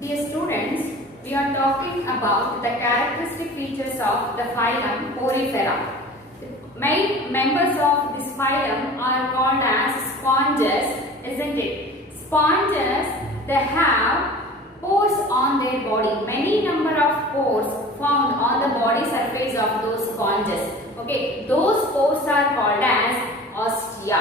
Dear students, we are talking about the characteristic features of the phylum Porifera. The main members of this phylum are called as sponges, isn't it? Sponges, they have pores on their body. Many number of pores found on the body surface of those sponges. Okay, those pores are called as ostia,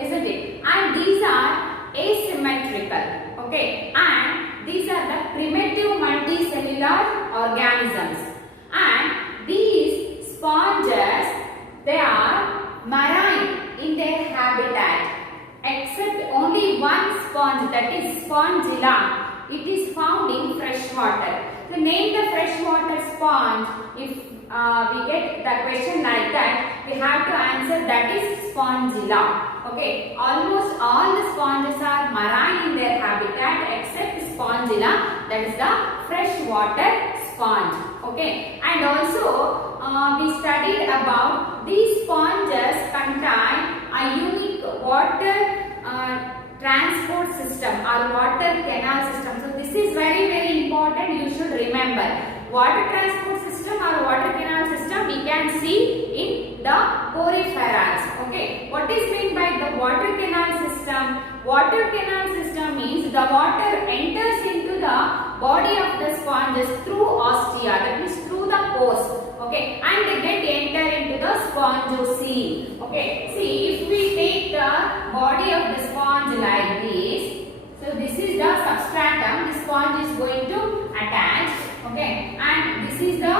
isn't it? And these are asymmetrical. Okay, and these are the primitive multicellular organisms. And these sponges, they are marine in their habitat, except only one sponge, that is spongilla. It is found in fresh water. To name the freshwater sponge, if we get the question like that, we have to answer that is spongilla. Okay, almost all the sponges are marine in their habitat except spongilla, that is the freshwater sponge. Okay, and also we studied about these sponges contain a unique water transport system or water canal system. So this is very important, you should remember. Water transport system or water canal system we can see in the poriferas. Okay, what is meant by the water canal system? Water canal system means the water enters into the body of the sponges through ostia, that means through the pores. Okay, and they get enter into the spongocele. Okay, see, if we take the body of the sponge like this, so this is the substratum, the sponge is going to attach. Okay, and this is the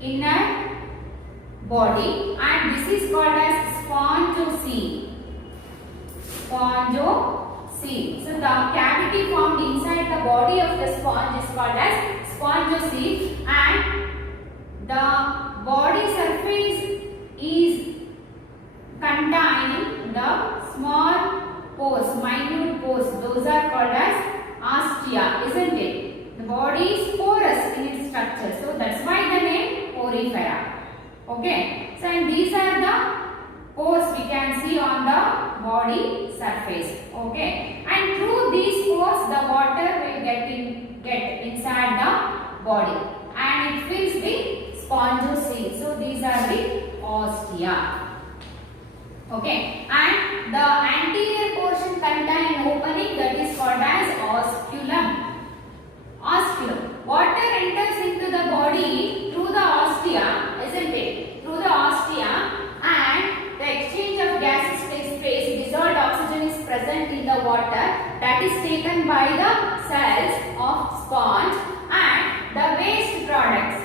inner body, and this is called as spongocele. Spongocele. So the cavity formed inside the body of the sponge is called as spongocele, and the body surface is containing the small pores, minute pores. Those are called as ostia, isn't it? The body is porous in its structure, so that's why the name porifera. Okay, so and these are the pores we can see on the body surface. Okay, and through these pores the water will get inside the body and it fills the spongocele. So these are the ostia. Okay, and the anterior portion contain an opening that is called as osculum. Osculum. Water enters into the body through the ostia, isn't it? Through the ostia, and the exchange of gases takes place. Dissolved oxygen is present in the water, that is taken by the cells of sponge, and the waste products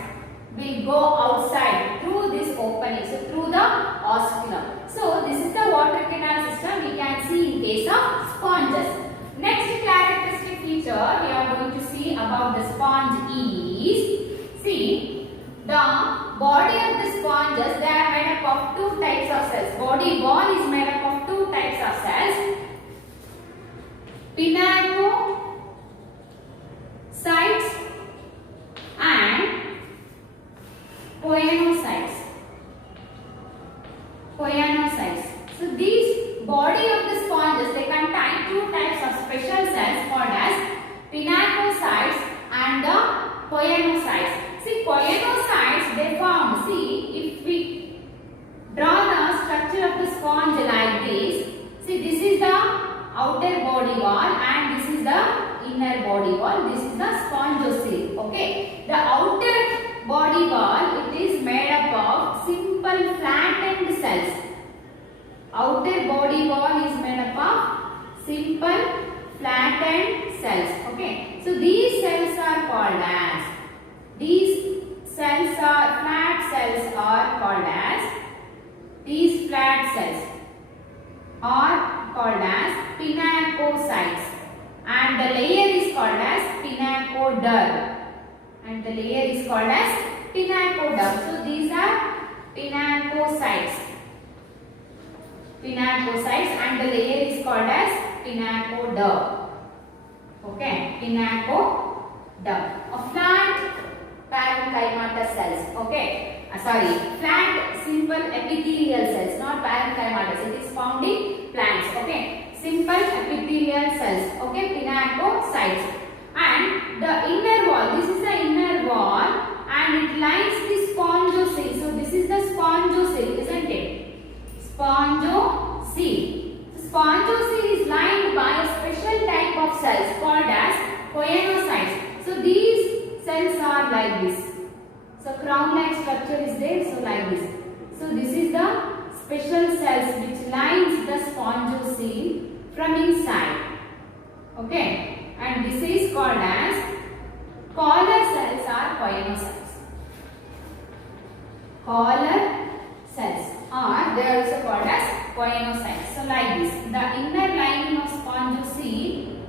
will go outside through this opening, so through the osculum. So this is the water canal system we can see in case of sponges. Next characteristic feature we are going to see about the sponge is, see, the body of the sponges, they are made up of two types of cells. Body wall is made up of two types of cells, pinacocytes and choanocytes. So these body of the sponges, they contain two types of special cells called as pinacocytes and the choanocytes. See, choanocytes, they form, see, if we draw the structure of the sponge like this, see, this is the outer body wall and this is the inner body wall. This is the spongocele. Okay, the outer body wall, it is made up of simple flattened cells. Outer body wall is made up of simple flattened cells. Okay, so these cells are called as, these cells are, flat cells are called as, these flat cells are called as pinacocytes, and the layer is called as pinacoderm, and the layer is called as pinacoderm. So these are pinacocytes, and the layer is called as pinacoderm. Okay, pinacoderm. A flat parenchymatous cells. Okay, flat simple epithelial cells, not parenchymatous. It is found in plants. Okay, simple epithelial cells. Okay, pinacocytes. And structure is there, so like this. So this is the special cells which lines the spongocoel from inside. Okay, and this is called as collar cells or poenocytes. Collar cells, or they are also called as poenocytes. So like this, the inner lining of spongocoel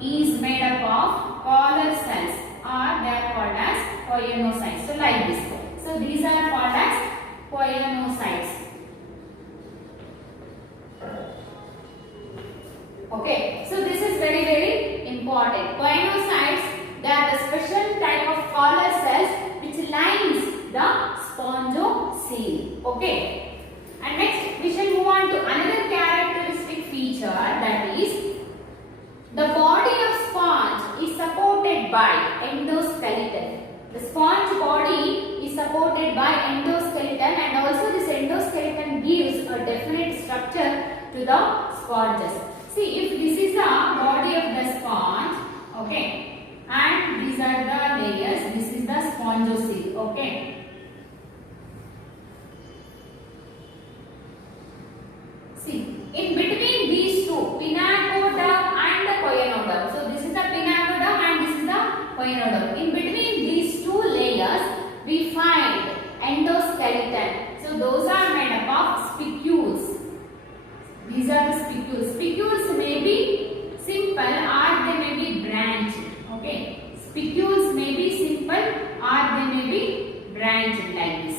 is made up of collar cells, or they are called as poenocytes. So like this. So these are called as poenocytes. Okay, so this is very, very important. Poenocytes, they are the special type of collar cells which lines the spongocoel. Okay, and next we shall move on to another characteristic feature, that is the body of sponge is supported by endoskeleton. The sponge body is supported by endoskeleton, and also this endoskeleton gives a definite structure to the sponges. See, if this is the body of the sponge, okay, and these are the layers, this is the spongocoel, okay. See, in between these two, pinacoderm and the poenoderm. So this is the pinacoderm and this is the poenoderm. In between these two layers, we find endoskeleton. So those are made up of spicules. These are the spicules. Spicules may be simple or they may be branched. Okay. Spicules may be simple or they may be branched like this.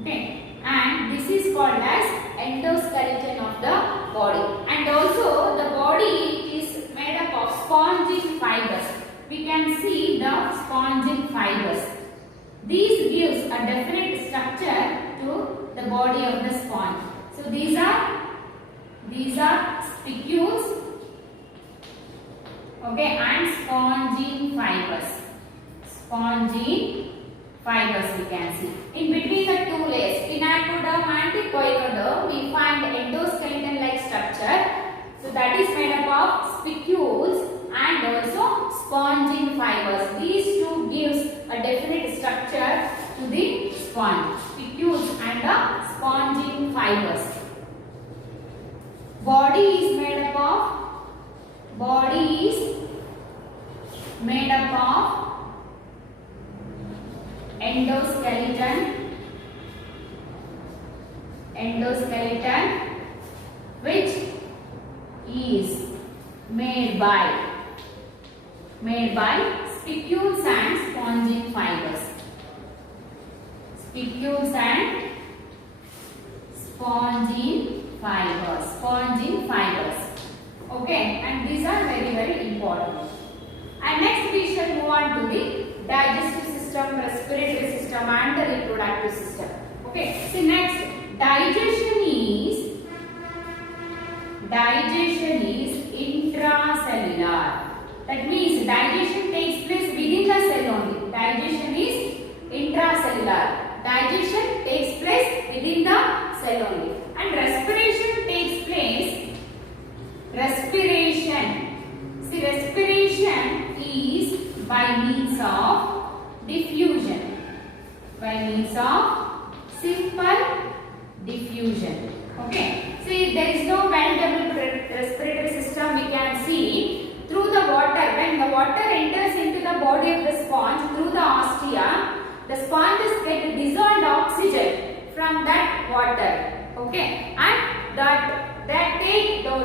Okay. And this is called as endoskeleton of the body. And also the body is made up of spongin fibers. We can see the spongin fibers. These gives a definite structure to the body of the sponge. So these are spicules, okay, and spongin fibers. Spongin fibers we can see. In between the two layers, pinacoderm and poenoderm, we find endoskeleton like structure. So that is made up of spicules and also spongin fibers. These two gives a definite structure to the sponge. Spicules and the spongin fibers. Body is made up of endoskeleton which is made by spicules and spongin fibers. Spicules and spongin fibers. Okay, and these are very, very important. And next we shall move on to the digestive system, respiratory system and the reproductive system. Okay, so next digestion is intracellular. That means digestion takes place within the cell only. Digestion is intracellular. Digestion takes place within the cell only. And respiration takes place. See, respiration is by means of diffusion. By means of simple diffusion. Okay. See, there is no well-developed respiratory system. We can see through the water. When the water enters into the body of the sponge through the ostia, the sponges get dissolved oxygen from that water. Okay, and that take the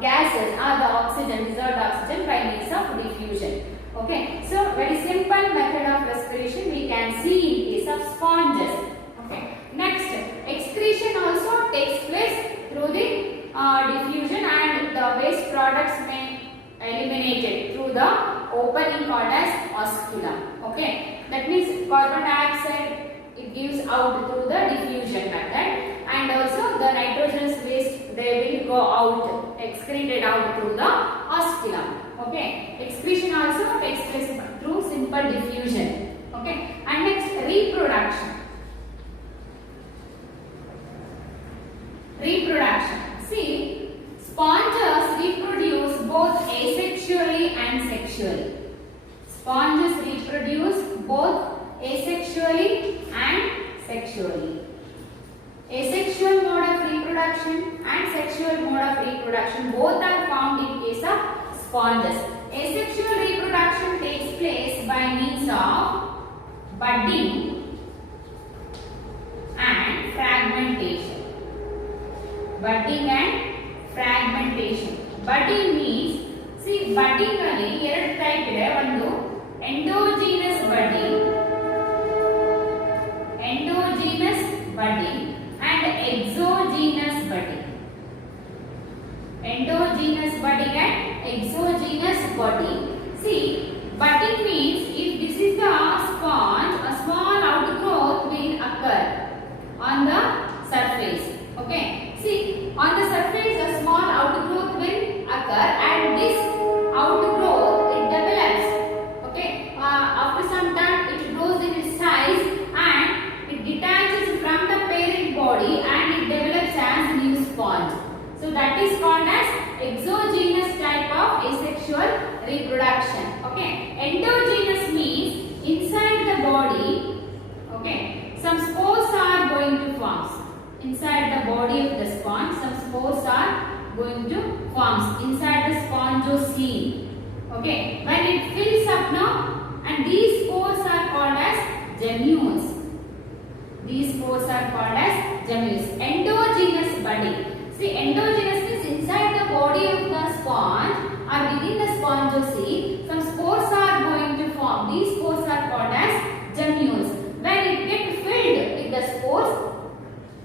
gases or the oxygen, dissolved oxygen by means of diffusion. Okay, so very simple method of respiration we can see in case of sponges. Okay, next excretion also takes place through the diffusion, and the waste products may eliminated through the opening called as osculum. Okay, that means carbon dioxide it gives out through the diffusion method, and also the nitrogenous waste they will go out, excreted out through the osculum. Okay, excretion also takes place through simple diffusion. Okay, and next reproduction. See, sponges reproduce both asexually and sexually. Sponges reproduce both asexually and sexually. Asexual mode of reproduction and sexual mode of reproduction both are found in case of sponges. Asexual reproduction takes place by means of budding and fragmentation. Budding and fragmentation. Budding means, see, budding ಅಲ್ಲಿ ಎರಡು type ಇದೆ. ಒಂದು endogenous budding and exogenous budding. Endogenous budding and exogenous budding. See, budding means if this is the sponge, a small outgrowth will occur on the surface. Okay. See, on the surface a small outgrowth will occur and this outgrowth it develops. Okay. After some time it grows in its size and it detaches from the parent body and it develops as new sponge. So that is called as exogenous type of asexual reproduction. Okay. Endogenous means inside the body, okay, some spores are going to form. Inside the body of the sponge, some spores are going to form inside the spongocoel. Okay. When it fills up now, and these spores are called as gemmules. These spores are called as gemmules. Endogenous budding. See, endogenous means inside the body of the sponge or within the spongocoel, some spores are going to form. These spores are called as gemmules. When it gets filled with the spores,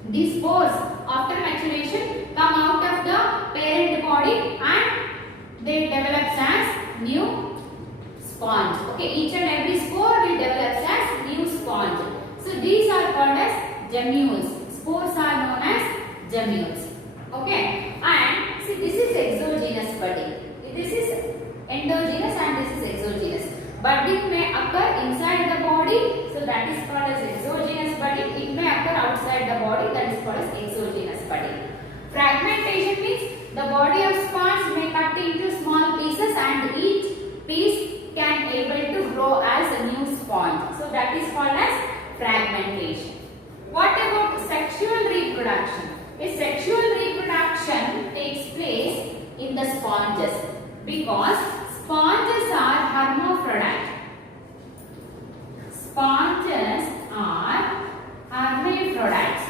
these spores after maturation come out of the parent body and they develop as new sponge. Okay, each and every spore will develop as new sponge. So these are called as gemmules. Spores are known as gemmules. Okay, and see, this is exogenous budding. This is endogenous and this is exogenous. Budding may occur inside the body, so that is called as exogenous budding. It may occur outside the body, that is called as exogenous budding. Fragmentation means the body of sponge may cut into small pieces and each piece can able to grow as a new sponge. So that is called as fragmentation. What about sexual reproduction? A sexual reproduction takes place in the sponges because sponges are hermaphrodite. Sponges are hermaphrodites.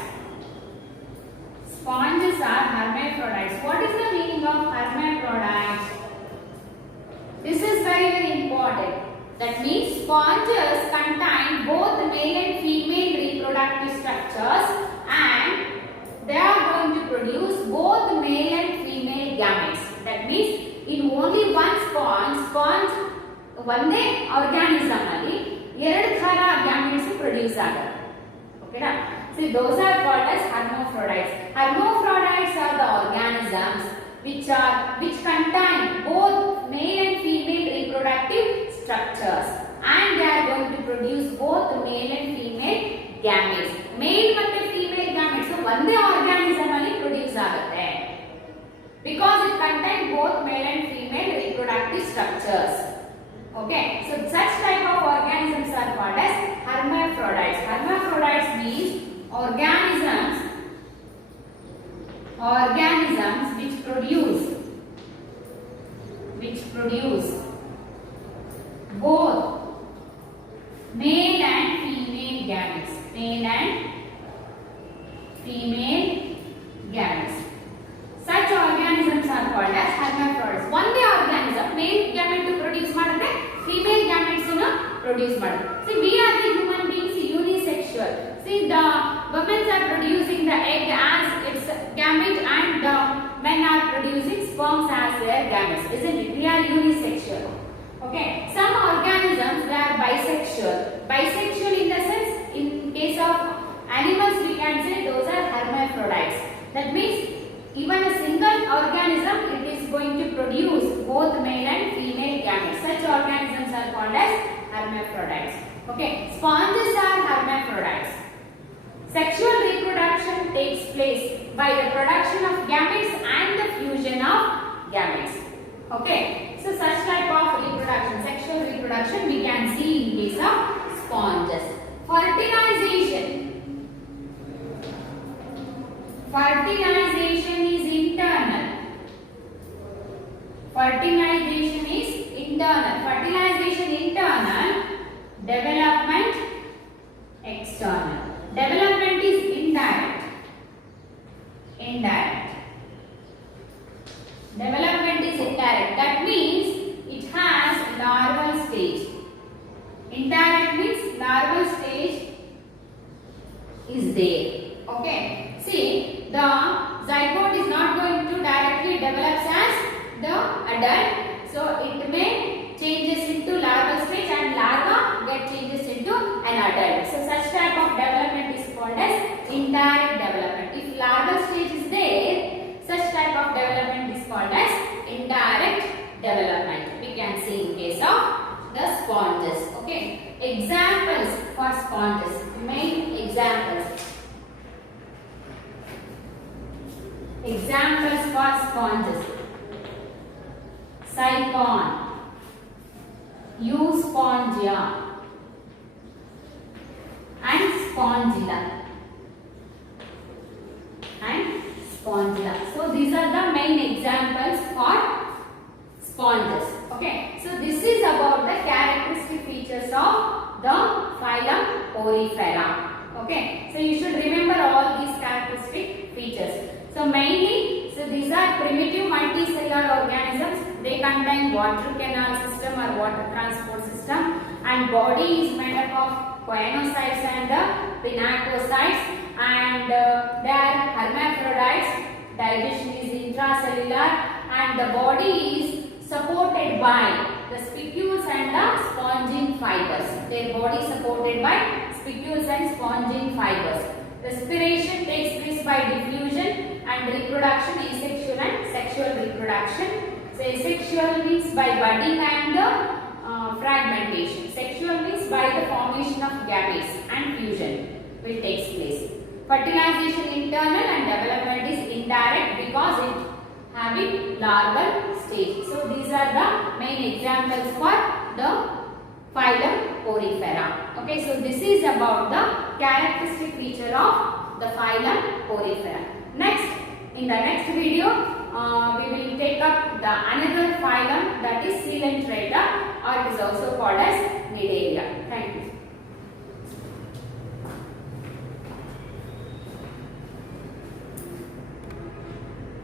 Sponges are hermaphrodites. What is the meaning of hermaphrodites? This is very, very important. That means sponges contain both male and female reproductive structures and they are going to produce both male and female gametes. That means in only one sponge ಒಂದೇ organism ಅಲ್ಲಿ ಎರಡು ತರ gametes produce ಆಗುತ್ತೆ. Okay na? So those are called as hermaphrodites. Hermaphrodites are the organisms which contain both male and female reproductive structures and they are going to produce both male and female gametes. Male ಮತ್ತು female gametes ಒಂದೇ organism ಅಲ್ಲಿ produce ಆಗುತ್ತೆ because it contains both male and female reproductive structures. Okay, so such type of organisms are called as hermaphrodites. Hermaphrodites means organisms which produce both male and female gametes. Male and female gametes. Such organisms are called as hermaphrodites. One day organism male gamete to produce madre, female gametes to produce madre. See, we are the human beings unisexual. See, the women are producing the egg as its gamete and the men are producing sperms as their gametes. Isn't it? We are unisexual. Okay. Some organisms they are bisexual. Bisexual in the sense, in case of animals we can say those are hermaphrodites. That means even a single organism it is going to produce both male and female gametes. Such organisms are called as hermaphrodites. Okay, sponges are hermaphrodites. Sexual reproduction takes place by the production of gametes and the fusion of gametes. Okay, so such type of reproduction, sexual reproduction we can see in case of sponges. fertilization. Fertilization is internal. Fertilization is internal. Fertilization internal. Development external. Development is indirect. Indirect. Development is indirect. That means it has larval stage. Indirect means larval stage is there. Okay. See, the zygote is not going to directly develop as the adult. So it may changes into larval stage and larva get changes into an adult. So such type of development is called as indirect development. If larval stage is there, such type of development is called as indirect development. We can see in case of the sponges. Okay. Examples for sponges. Main examples. Examples for sponges. Cycon, Euspongia and Spongilla. So these are the main examples for sponges. Okay. So this is about the characteristic features of the phylum Porifera. Okay. So you should remember all these characteristic features. So mainly, so these are primitive multicellular organisms. They contain water canal system or water transport system, and body is made up of choanocytes and the pinacocytes, and they are hermaphrodites. Digestion is intracellular, and the body is supported by the spicules and the spongin fibers. Their body is supported by spicules and spongin fibers. Respiration takes place by diffusion, and reproduction asexual and sexual reproduction. So asexual means by budding and the fragmentation. Sexual means by the formation of gametes and fusion will take place. Fertilization internal and development is indirect because it having larval stage. So these are the main examples for the phylum Porifera. Okay, so this is about the characteristic feature of the phylum Porifera. Next, in the next video, we will take up the another phylum, that is Coelenterata, or it is also called as Nidaria. Thank you.